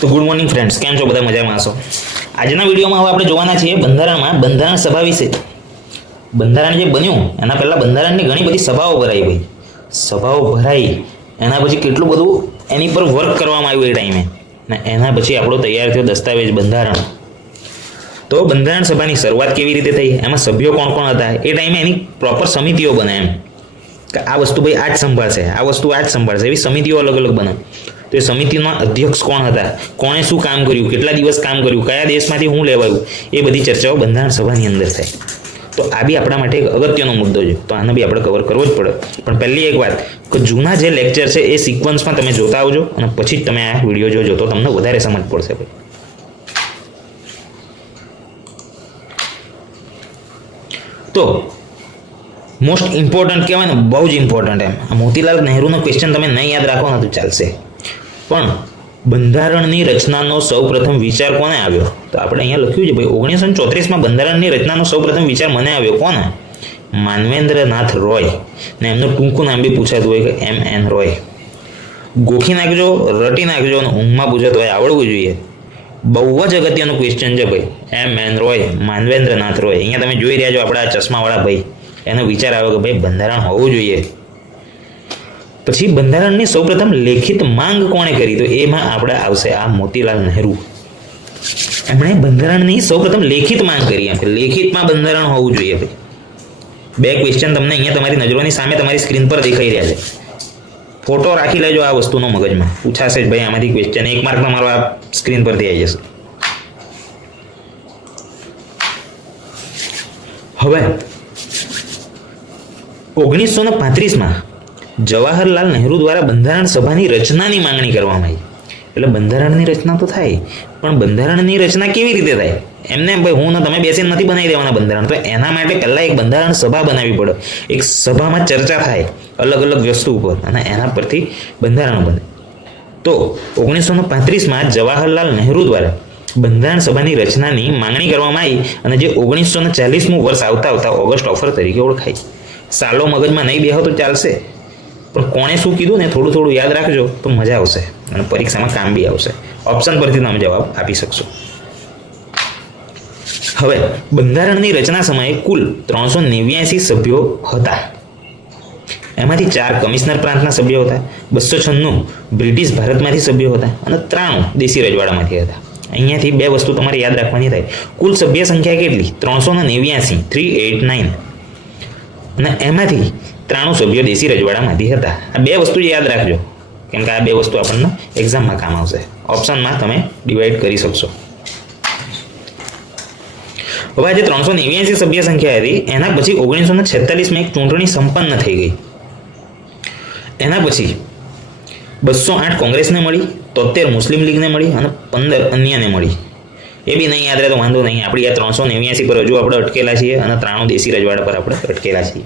તો good morning friends, કેમ છો? બધા મજામાં હશો? આજના વિડીયોમાં હવે આપણે જોવાના છીએ બંધારણમાં બંધારણ સભા વિશે. બંધારણ જે બન્યું એના પહેલાં બંધારણની ઘણી બધી સભાઓ ભરાઈ ભાઈ. સભાઓ ભરાઈ એના પછી કેટલું બધું એની પર વર્ક કરવામાં આવ્યું એ ટાઈમે, ને એના પછી આપણો તૈયાર થયો દસ્તાવેજ બંધારણ. તો બંધારણ સભાની શરૂઆત કેવી રીતે થઈ, એમાં સભ્યો કોણ કોણ હતા, એ ટાઈમે એની પ્રોપર સમિતિઓ બને એમ કે આ વસ્તુ ભાઈ આ જ સંભાળશે, આ વસ્તુ આ જ સંભાળશે, એવી સમિતિઓ અલગ અલગ બને. તો એ સમિતિના અધ્યક્ષ કોણ હતા, કોણે શું કામ કર્યું, કેટલા દિવસ કામ કર્યું, કયા દેશમાંથી શું લેવાયું, એ બધી ચર્ચાઓ બંધારણ સભાની અંદર થાય. તો આ બી આપણા માટે એક અગત્યનો મુદ્દો છે, તો આને બી આપણે કવર કરવો જ પડે. પણ પહેલી એક વાત કે જૂના જે લેક્ચર છે એ સિક્વન્સમાં તમે જોતા આવજો અને પછી જ તમે આ વિડીયો જોજો, તો તમને વધારે સમજ પડશે ભાઈ. તો મોસ્ટ ઇમ્પોર્ટન્ટ કહેવાય ને, બહુ જ ઇમ્પોર્ટન્ટ એમ. આ મોતીલાલ નહેરુનો ક્વેશ્ચન તમે નહીં યાદ રાખો ને તો ચાલશે, પણ બંધારણની રચનાનો સૌપ્રથમ વિચાર કોને આવ્યો? તો આપણે અહીંયા લખ્યું છે ભાઈ 1934માં બંધારણની રચનાનો સૌપ્રથમ વિચાર મને આવ્યો. કોને? માનવેન્દ્રનાથ રોય. ને એમનું ટૂંકું નામ બી પૂછાતું હોય કે M.N. રોય. ગોખી નાખજો, રટી નાખજો અને ઊંઘમાં પૂછો તો આવડવું જોઈએ. બહુ જ અગત્યનું ક્વેશ્ચન છે ભાઈ. M.N. રોય, માનવેન્દ્રનાથ રોય. અહીંયા તમે જોઈ રહ્યા છો આપણા ચશ્માવાળા ભાઈ, એનો વિચાર આવ્યો કે ભાઈ બંધારણ હોવું જોઈએ. પછી બંધારણની સૌપ્રથમ લેખિત માંગ કોણે કરી? તો એમાં આપણે આવશે આ મોતીલાલ નહેરુ. એમણે બંધારણની સૌપ્રથમ લેખિત માંગ કરી, એમ કે લેખિતમાં બંધારણ હોવું જોઈએ ભાઈ. બે ક્વેશ્ચન તમને અહીંયા તમારી નજરોની સામે તમારી સ્ક્રીન પર દેખાઈ રહ્યા છે. ફોટો રાખી લેજો આ વસ્તુનો મગજમાં, પૂછાશે જ ભાઈ આમાંથી ક્વેશ્ચન. 1 માર્ક તમારો આ સ્ક્રીન પરથી આવી જશે. હવે 1935માં જવાહરલાલ નહેરુ દ્વારા બંધારણ સભાની રચનાની માંગણી કરવામાં આવી. એટલે બંધારણની રચના તો થાય, પણ બંધારણની રચના કેવી રીતે થાય? એમને ભાઈ હું તમે બેસીને નથી બનાવી દેવાના બંધારણ. તો એના માટે પહેલાં એક બંધારણ સભા બનાવવી પડે. એક સભામાં ચર્ચા થાય અલગ અલગ વસ્તુ ઉપર અને એના પરથી બંધારણ બને. તો 1935માં જવાહરલાલ નહેરુ દ્વારા બંધારણ સભાની રચનાની માંગણી કરવામાં આવી અને જે 1940મું વર્ષ આવતા ઓગસ્ટ ઓફર તરીકે ઓળખાય. સાલો મગજમાં નહીં બેહો તો ચાલશે, પણ કોણે શું કીધું ને થોડું થોડું યાદ રાખજો તો મજા આવશે અને પરીક્ષામાં કામ બી આવશે. ઓપ્શન પરથી તમે જવાબ આપી શકશો. હવે બંધારણની રચના સમયે કુલ 389 સભ્યો હતા. એમાંથી 4 કમિશનર પ્રાંતના સભ્યો હતા, 296 બ્રિટિશ ભારતમાંથી સભ્યો હતા અને 93 દેશી રજવાડામાંથી હતા. અહીંયાથી બે વસ્તુ તમારે યાદ રાખવાની થાય. કુલ સભ્ય સંખ્યા કેટલી? 389, 389. અને એમાંથી 93 સભ્યો દેશી રજવાડામાંથી હતા. આ બે વસ્તુ યાદ રાખજો, કેમ કે આ બે વસ્તુ આપણને એક્ઝામમાં કામ આવશે. ઓપ્શનમાં તમે ડિવાઈડ કરી શકશો. હવે આજે 389 સભ્ય સંખ્યા હતી, એના પછી 1946માં એક ચૂંટણી સંપન્ન થઈ ગઈ. એના પછી 208 કોંગ્રેસને મળી, 73 મુસ્લિમ લીગને મળી અને 15 અન્યને મળી. એ બી નહીં યાદ રહે તો વાંધો નહીં. આપણી આ 389 પર હજુ આપણે અટકેલા છીએ અને 93 દેશી રજવાડા પર આપણે અટકેલા છીએ.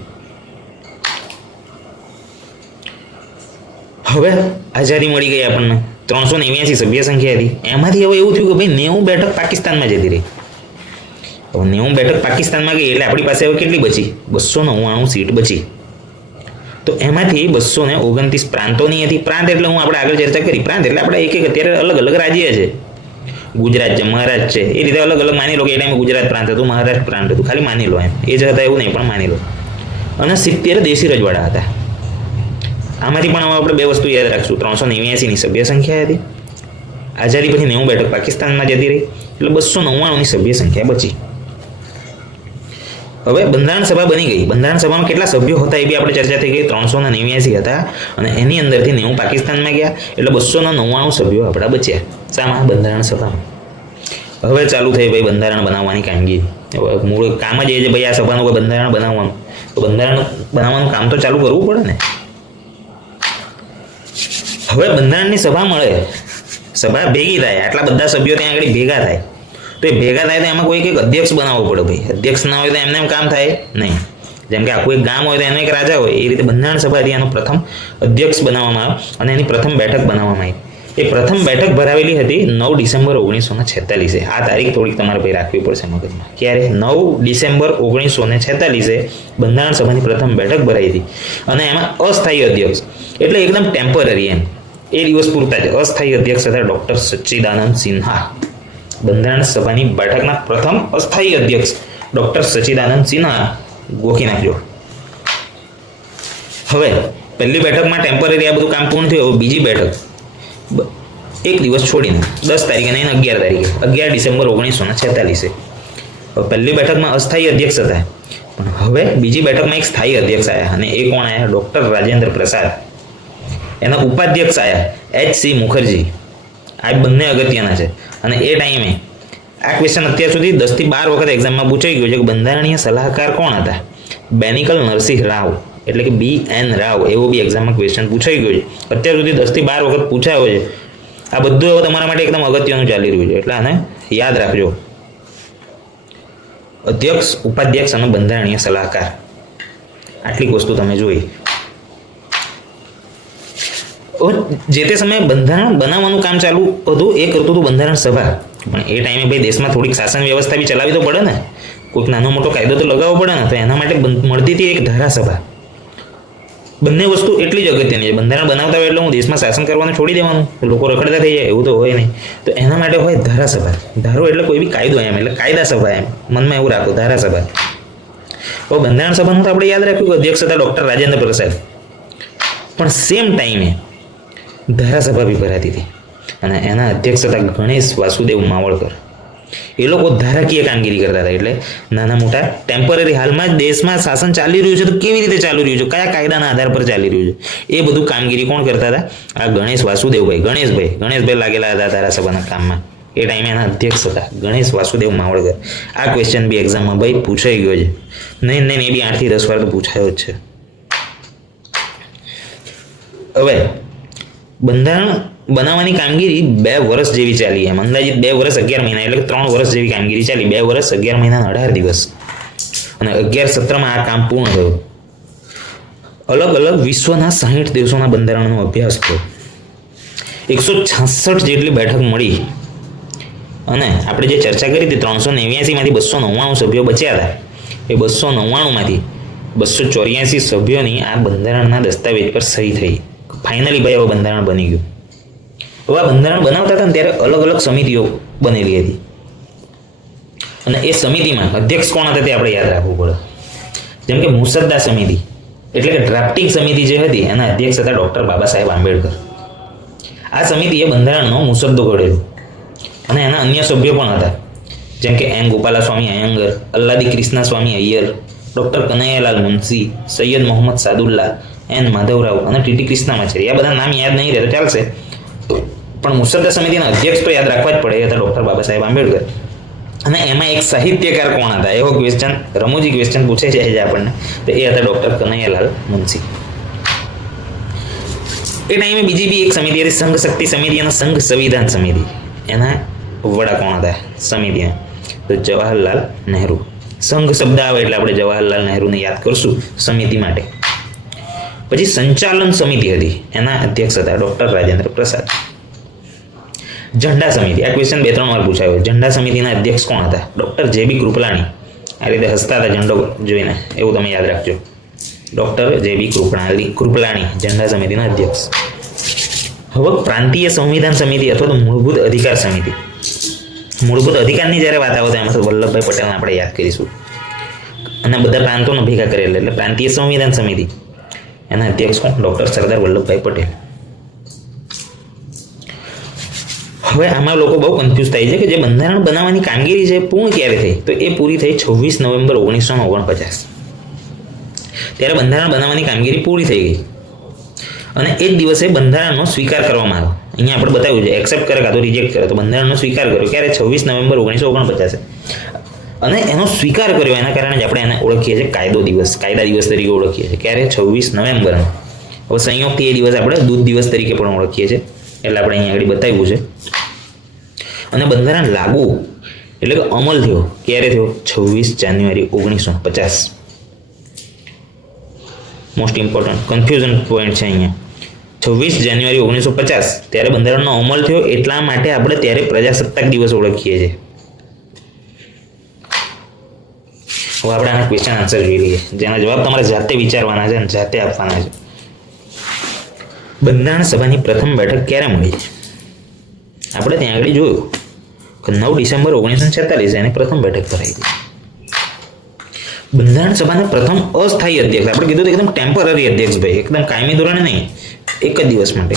હવે આઝાદી મળી ગઈ આપણને. 389 સભ્ય સંખ્યા હતી, એમાંથી હવે એવું થયું કે ભાઈ 90 બેઠક પાકિસ્તાનમાં જતી રહી. હવે 90 બેઠક પાકિસ્તાનમાં ગઈ એટલે આપણી પાસે હવે કેટલી બચી? 299 સીટ બચી. તો એમાંથી 229 પ્રાંતોની હતી. પ્રાંત એટલે હું આપણે આગળ ચર્ચા કરી, પ્રાંત એટલે આપણે એક અત્યારે અલગ અલગ રાજ્ય છે. ગુજરાત છે, મહારાષ્ટ્ર છે, એ રીતે અલગ અલગ માની લો કે એ ટાઈમે ગુજરાત પ્રાંત હતું, મહારાષ્ટ્ર પ્રાંત હતું, ખાલી માની લો એમ. એ જ હતા એવું નહીં, પણ માની લો. અને 70 દેશી રજવાડા હતા. આમાંથી પણ હવે આપણે બે વસ્તુ યાદ રાખશું. 389ની સભ્ય સંખ્યા હતી, આઝાદી પછી 90 બેઠક પાકિસ્તાનમાં જતી રહી, એટલે 299ની સભ્ય સંખ્યા બચી. હવે બંધારણ સભા બની ગઈ. બંધારણ સભામાં કેટલા સભ્યો હતા એ બી આપણે ચર્ચા થઈ ગઈ. 389 હતા અને એની અંદરથી 90 પાકિસ્તાનમાં ગયા, એટલે 299 સભ્યો આપણા બચ્યા. શામાં? બંધારણ સભામાં. હવે ચાલુ થઈ ભાઈ બંધારણ બનાવવાની કામગીરી. હવે મૂળ કામ જ એ છે ભાઈ આ સભાનું કોઈ બંધારણ બનાવવાનું. તો બંધારણ બનાવવાનું કામ તો ચાલુ કરવું પડે ને. હવે બંધારણની સભા મળે, સભા ભેગી થાય, આટલા બધા સભ્યો ત્યાં આગળ ભેગા થાય. તો એ ભેગા થાય તો એમાં કોઈ એક અધ્યક્ષ બનાવવો પડે ભાઈ. અધ્યક્ષ ના હોય તો એમને એમ કામ થાય નહીં. જેમ કે આખું એક ગામ હોય તો એનો એક રાજા હોય, એ રીતે બંધારણ સભાથી એનો પ્રથમ અધ્યક્ષ બનાવવામાં આવ્યો અને એની પ્રથમ બેઠક બનાવવામાં આવી. એ પ્રથમ બેઠક ભરાવેલી હતી 9 ડિસેમ્બર 1946. આ તારીખ થોડીક તમારે ભાઈ રાખવી પડશે મગજમાં. ક્યારે? 9 ડિસેમ્બર 1946 બંધારણ સભાની પ્રથમ બેઠક ભરાઈ હતી અને એમાં અસ્થાયી અધ્યક્ષ, એટલે એકદમ ટેમ્પરરી એમ. એ દિવસ પૂરતા જ અસ્થાયી અધ્યક્ષ હતા ડૉક્ટર સચ્ચિદાનંદ સિન્હા. બંધારણ સભાની બેઠકના પ્રથમ અસ્થાયી અધ્યક્ષ ડૉક્ટર સચ્ચિદાનંદ સિન્હા ગોખી નાખજો. હવે પહેલી બેઠકમાં ટેમ્પરરી આ બધું કામ પૂર્ણ થયું. હવે બીજી બેઠક એક દિવસ છોડીને 10 તારીખે નહીં 11 તારીખે 11 ડિસેમ્બર 1946. પહેલી બેઠકમાં અસ્થાયી અધ્યક્ષ હતા, પણ હવે બીજી બેઠકમાં એક સ્થાયી અધ્યક્ષ આવ્યા, અને એ કોણ આવ્યા? ડૉક્ટર રાજેન્દ્ર પ્રસાદ. એના ઉપાધ્યક્ષ આવ્યા H.C. મુખર્જી. આ બંને અગત્યના છે. અને એ ટાઈમે આ ક્વેશ્ચન અત્યાર સુધી 10 થી 12 વખત એક્ઝામમાં પૂછાઈ ગયું છે કે બંધારણીય સલાહકાર કોણ હતા? બેનિકલ નરસિંહ રાવ, એટલે કે BN રાવ. એવો બી એક્ઝામમાં ક્વેશ્ચન પૂછાઈ ગયો છે. અત્યાર સુધી 10 થી 12 વખત પૂછાયો છે. આ બધું હવે તમારા માટે એકદમ અગત્યનું ચાલી રહ્યું છે, એટલે આને યાદ રાખજો. અધ્યક્ષ, ઉપાધ્યક્ષ અને બંધારણીય સલાહકાર, આટલી વસ્તુ તમે જોઈ. જે તે સમયે બંધારણ બનાવવાનું કામ ચાલુ હતું એ કરતું હતું બંધારણ સભા. પણ એ ટાઈમે ભાઈ દેશમાં થોડીક શાસન વ્યવસ્થા બી ચલાવી તો પડે ને, કોઈક નાનો મોટો કાયદો તો લગાવવો પડે ને. તો એના માટે મળતી હતી એક ધારાસભા. બંને વસ્તુ એટલી જ અગત્યની છે. બંધારણ બનાવતા હોય એટલે હું દેશમાં શાસન કરવાનું છોડી દેવાનું, લોકો રખડતા થઈ જાય એવું તો હોય નહીં. તો એના માટે હોય ધારાસભા. ધારો એટલે કોઈ બી કાયદો એમ, એટલે કાયદા સભા એમ મનમાં એવું રાખો, ધારાસભા. હવે બંધારણ સભાનું તો આપણે યાદ રાખ્યું કે અધ્યક્ષ હતા ડૉક્ટર રાજેન્દ્ર પ્રસાદ, પણ સેમ ટાઈમે ધારાસભા બી ભરાતી હતી, અને એના અધ્યક્ષ હતા ગણેશ વાસુદેવ માવળકર. એ લોકો ધારાકીય કામગીરી કરતા હતા, એટલે નાના મોટા ટેમ્પરરી હાલમાં જ દેશમાં શાસન ચાલી રહ્યું છે તો કેવી રીતે ચાલી રહ્યું છે, કયા કાયદાના આધાર પર ચાલી રહ્યું છે, એ બધું કામગીરી કોણ કરતા હતા? આ ગણેશ વાસુદેવભાઈ. ગણેશભાઈ લાગેલા હતા ધારાસભાના કામમાં. એ ટાઈમે એના અધ્યક્ષ હતા ગણેશ વાસુદેવ માવળકર. આ ક્વેશ્ચન બી એક્ઝામમાં ભાઈ પૂછાઈ ગયો છે. નહીં એ બી 8 થી 10 વાર તો પૂછાયો જ છે. હવે બંધારણ બનાવવાની કામગીરી 2 વર્ષ જેવી ચાલી. એમ અંદાજિત 2 વર્ષ 11 મહિના, એટલે 3 વર્ષ જેવી કામગીરી ચાલી. 2 વર્ષ 11 મહિના 18 દિવસ, અને 11 સત્રમાં આ કામ પૂર્ણ થયું. અલગ અલગ વિશ્વના 60 દેશોના બંધારણનો અભ્યાસ થયો. 166 જેટલી બેઠક મળી, અને આપણે જે ચર્ચા કરી હતી 389 માંથી 299 સભ્યો બચ્યા હતા. એ 299 માંથી 284 સભ્યોની આ બંધારણના દસ્તાવેજ પર સહી થઈ. ફાઇનલી ભાઈ હવે બંધારણ બની ગયું. હવે આ બંધારણ બનાવતા હતા ને ત્યારે અલગ અલગ સમિતિઓ બનેલી હતી, અને એ સમિતિમાં અધ્યક્ષ કોણ હતા તે આપણે યાદ રાખવું પડે. જેમ કે મુસદ્દા સમિતિ, એટલે કે ડ્રાફ્ટિંગ સમિતિ જે હતી, એના અધ્યક્ષ હતા ડૉક્ટર બાબા સાહેબ આંબેડકર. આ સમિતિએ બંધારણનો મુસદ્દો ઘડેલો, અને એના અન્ય સભ્યો પણ હતા, જેમ કે એન ગોપાલાસ્વામી અયંગર, અલ્લાદી કૃષ્ણા સ્વામી અય્યર, ડૉક્ટર કનૈયાલાલ મુનશી, સૈયદ મોહમ્મદ સાદુલ્લા, એન માધવરાવ અને ટીટી કૃષ્ણામાચારી. આ બધા નામ યાદ નહીં રહે તો ચાલશે, પણ મુસદ્દા સમિતિના અધ્યક્ષ તો યાદ રાખવા જ પડે. એ હતા ડૉક્ટર બાબા સાહેબ આંબેડકર. અને એમાં એક સાહિત્યકાર કોણ હતા? એવો ક્વેશ્ચન, રમૂજી ક્વેશ્ચન પૂછે છે આપણને, તો એ હતા ડૉક્ટર કનૈયાલાલ મુનશી. એ ટાઈમે બીજી બી એક સમિતિ હતી, સંઘ શક્તિ સમિતિ અને સંઘ સંવિધાન સમિતિ. એના વડા કોણ હતા સમિતિના? તો જવાહરલાલ નહેરુ. સંઘ શબ્દ આવે એટલે આપણે જવાહરલાલ નહેરુને યાદ કરશું સમિતિ માટે. પછી સંચાલન સમિતિ હતી, એના અધ્યક્ષ હતા ડૉક્ટર રાજેન્દ્ર પ્રસાદ. ઝંડા સમિતિ, આ ક્વેશ્ચન 2-3 વાર પૂછાયો. ઝંડા સમિતિના અધ્યક્ષ કોણ હતા? Doctor JB Kripalani. આ રીતે હસતા હતા ઝંડો જોઈને, એવું તમે યાદ રાખજો. ડૉક્ટર JB કૃપલાણી ઝંડા સમિતિના અધ્યક્ષ. હવે પ્રાંતીય સંવિધાન સમિતિ અથવા તો મૂળભૂત અધિકાર સમિતિ. મૂળભૂત અધિકારની જ્યારે વાત આવે તો એમાં તો વલ્લભભાઈ પટેલને આપણે યાદ કરીશું, અને બધા પ્રાંતોને ભેગા કરેલા, એટલે પ્રાંતીય સંવિધાન સમિતિ. એના અધ્યક્ષ કોણ? ડૉક્ટર સરદાર વલ્લભભાઈ પટેલ. હવે આમાં લોકો બહુ કન્ફ્યુઝ થાય છે કે જે બંધારણ બનાવવાની કામગીરી છે પૂર્ણ ક્યારે થઈ? તો એ પૂરી થઈ 26 નવેમ્બર 1949. ત્યારે બંધારણ બનાવવાની કામગીરી પૂરી થઈ ગઈ, અને એ જ દિવસે બંધારણનો સ્વીકાર કરવામાં આવ્યો. અહીંયા આપણે બતાવ્યું છે, એક્સેપ્ટ કરે કાં તો રિજેક્ટ કરે. તો બંધારણનો સ્વીકાર કર્યો ક્યારે? 26 નવેમ્બર 1949. અને એનો સ્વીકાર કર્યો એના કારણે જ આપણે એને ઓળખીએ છીએ કાયદા દિવસ તરીકે ઓળખીએ છીએ. ક્યારે? 26 નવેમ્બર. હવે સંયોગથી એ દિવસ આપણે દૂધ દિવસ તરીકે પણ ઓળખીએ છીએ, એટલે આપણે અહીંયા આગળ બતાવ્યું છે. અને બંધારણ લાગુ એટલે કે અમલ થયો ક્યારે થયો? 26 જાન્યુઆરી 1950. મોસ્ટ ઇમ્પોર્ટન્ટ કન્ફ્યુઝન પોઈન્ટ છે અહીંયા. 26 જાન્યુઆરી 1950 ત્યારે બંધારણનો અમલ થયો, એટલા માટે આપણે ત્યારે પ્રજાસત્તાક દિવસ ઓળખીએ છીએ. હવે આપણે આના ક્વેશ્ચન આન્સર જોઈ લઈએ, જેના જવાબ તમારે જાતે વિચારવાના છે અને જાતે આપવાના છે. બંધારણ સભાની પ્રથમ બેઠક ક્યારે મળી? આપણે ત્યાં આગળ જોયું કે 9 ડિસેમ્બર 1946 એની પ્રથમ બેઠક ભરાઈ હતી. બંધારણ સભાના પ્રથમ અસ્થાયી અધ્યક્ષ, આપણે કીધું એકદમ ટેમ્પરરી અધ્યક્ષ ભાઈ, એકદમ કાયમી ધોરણે નહીં, એક જ દિવસ માટે.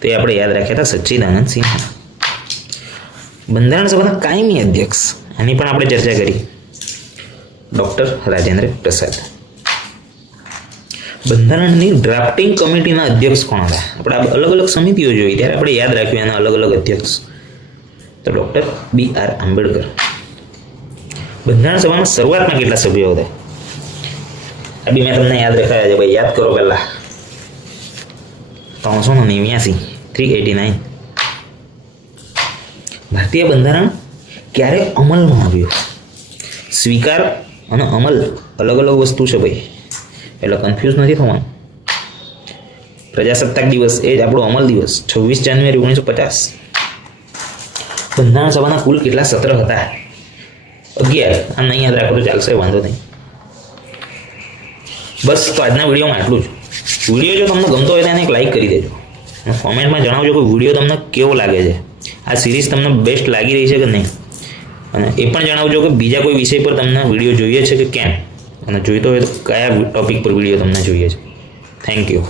તો એ આપણે યાદ રાખ્યા હતા, સચ્ચિદાનંદ સિન્હા. બંધારણ સભાના કાયમી અધ્યક્ષ, આની પણ આપણે ચર્ચા કરી, ડોક્ટર રાજેન્દ્ર પ્રસાદ. બંધારણની ડ્રાફ્ટિંગ કમિટીના અધ્યક્ષ કોણ હતા? આપણે અલગ અલગ સમિતિઓ જોઈ ત્યારે આપણે યાદ રાખ્યું એના અલગ અલગ અધ્યક્ષ, તો ડોક્ટર BR આંબેડકર. બંધારણ સભામાં શરૂઆતમાં કેટલા સભ્યો હતા? આ બી મેં તમને યાદ રાખ્યા છે ભાઈ, યાદ કરો પહેલા. 389, 389. ભારતીય બંધારણ ક્યારે અમલમાં આવ્યું? સ્વીકાર અને અમલ અલગ અલગ વસ્તુ છે ભાઈ, એટલે કન્ફ્યુઝ નથી થવાનું. પ્રજાસત્તાક દિવસ એ જ આપણો અમલ દિવસ, 26 જાન્યુઆરી 1950. બંધારણ સભાના કુલ કેટલા સત્ર હતા? 11. આ નહીં યાદ રાખો તો ચાલશે, વાંધો નહીં. બસ, તો આજના વિડીયોમાં આટલું જ. વિડીયો જો તમને ગમતો હોય તો એને એક લાઈક કરી દેજો અને કોમેન્ટમાં જણાવજો કે વિડીયો તમને કેવો લાગે છે, આ સિરીઝ તમને બેસ્ટ લાગી રહી છે કે નહીં, અને એ પણ જણાવજો કે બીજા કોઈ વિષય પર તમને વિડીયો જોઈએ છે કે કેમ, અને જોઈતો હોય તો કયા ટોપિક પર વિડીયો તમને જોઈએ છે. Thank you.